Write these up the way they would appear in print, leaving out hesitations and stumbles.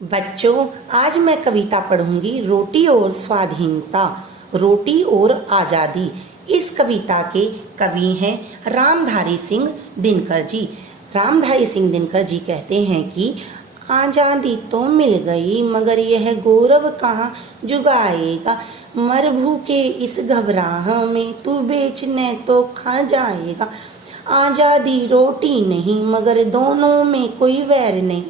बच्चों, आज मैं कविता पढ़ूंगी रोटी और स्वाधीनता, रोटी और आज़ादी। इस कविता के कवि हैं रामधारी सिंह दिनकर जी। रामधारी सिंह दिनकर जी कहते हैं कि आज़ादी तो मिल गई मगर यह गौरव कहाँ जुगाएगा, मर भूखे इस घबराह में तू बेचने तो खा जाएगा। आज़ादी रोटी नहीं मगर दोनों में कोई वैर नहीं,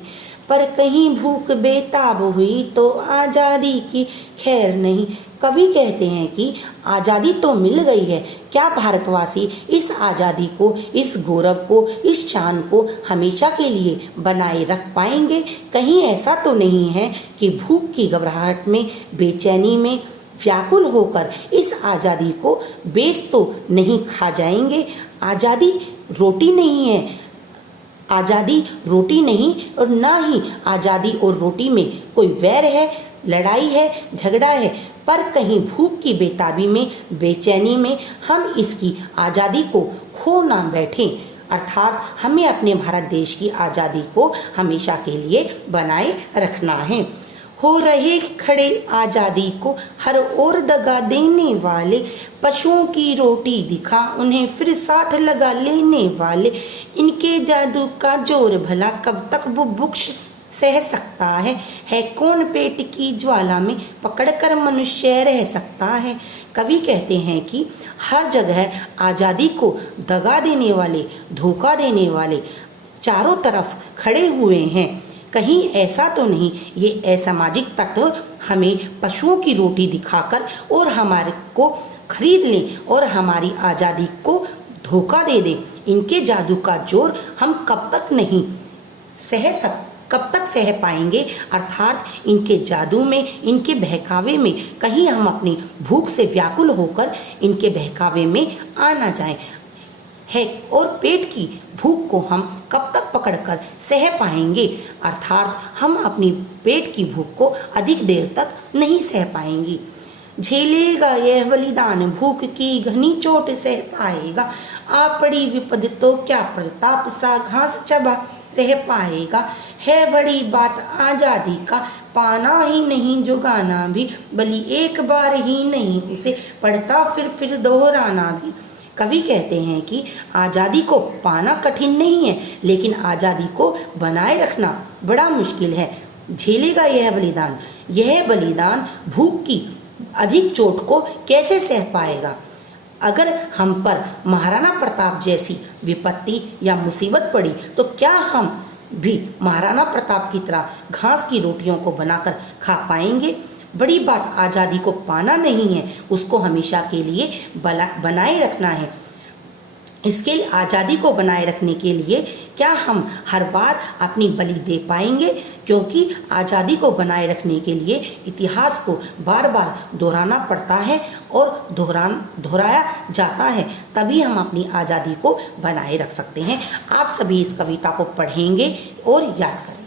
पर कहीं भूख बेताब हुई तो आज़ादी की खैर नहीं। कवि कहते हैं कि आज़ादी तो मिल गई है, क्या भारतवासी इस आज़ादी को, इस गौरव को, इस शान को हमेशा के लिए बनाए रख पाएंगे? कहीं ऐसा तो नहीं है कि भूख की घबराहट में, बेचैनी में व्याकुल होकर इस आज़ादी को बेच तो नहीं खा जाएंगे? आज़ादी रोटी नहीं है, आज़ादी रोटी नहीं, और ना ही आज़ादी और रोटी में कोई वैर है, लड़ाई है, झगड़ा है, पर कहीं भूख की बेताबी में, बेचैनी में हम इसकी आज़ादी को खो ना बैठें। अर्थात हमें अपने भारत देश की आज़ादी को हमेशा के लिए बनाए रखना है। हो रहे खड़े आज़ादी को हर ओर दगा देने वाले, पशुओं की रोटी दिखा उन्हें फिर साथ लगा लेने वाले, इनके जादू का जोर भला कब तक वो बुक्ष सह सकता है कौन पेट की ज्वाला में पकड़कर मनुष्य रह सकता है। कवि कहते हैं कि हर जगह आज़ादी को दगा देने वाले, धोखा देने वाले चारों तरफ खड़े हुए हैं। कहीं ऐसा तो नहीं ये असामाजिक तत्व हमें पशुओं की रोटी दिखाकर और हमारे को खरीद लें और हमारी आज़ादी को धोखा दे दें। इनके जादू का जोर हम कब तक सह पाएंगे? अर्थात इनके जादू में, इनके बहकावे में कहीं हम अपनी भूख से व्याकुल होकर इनके बहकावे में आ ना जाएं है, और पेट की भूख को हम कब तक पकड़कर सह पाएंगे? अर्थात हम अपनी पेट की भूख को अधिक देर तक नहीं सह पाएंगे। झेलेगा यह बलिदान भूख की घनी चोट सह पाएगा, आ पड़ी विपद तो क्या प्रताप सा घास चबा रह पाएगा। है बड़ी बात आज़ादी का पाना ही नहीं जुगाना भी, बलि एक बार ही नहीं उसे पढ़ता फिर दोहराना भी। कवि कहते हैं कि आज़ादी को पाना कठिन नहीं है, लेकिन आज़ादी को बनाए रखना बड़ा मुश्किल है। झेलेगा यह बलिदान भूख की अधिक चोट को कैसे सह पाएगा? अगर हम पर महाराणा प्रताप जैसी विपत्ति या मुसीबत पड़ी तो क्या हम भी महाराणा प्रताप की तरह घास की रोटियों को बनाकर खा पाएंगे? बड़ी बात आज़ादी को पाना नहीं है, उसको हमेशा के लिए बनाए रखना है। इसके लिए आज़ादी को बनाए रखने के लिए क्या हम हर बार अपनी बलि दे पाएंगे? क्योंकि आज़ादी को बनाए रखने के लिए इतिहास को बार बार दोहराना पड़ता है और दोहराया जाता है, तभी हम अपनी आज़ादी को बनाए रख सकते हैं। आप सभी इस कविता को पढ़ेंगे और याद करेंगे।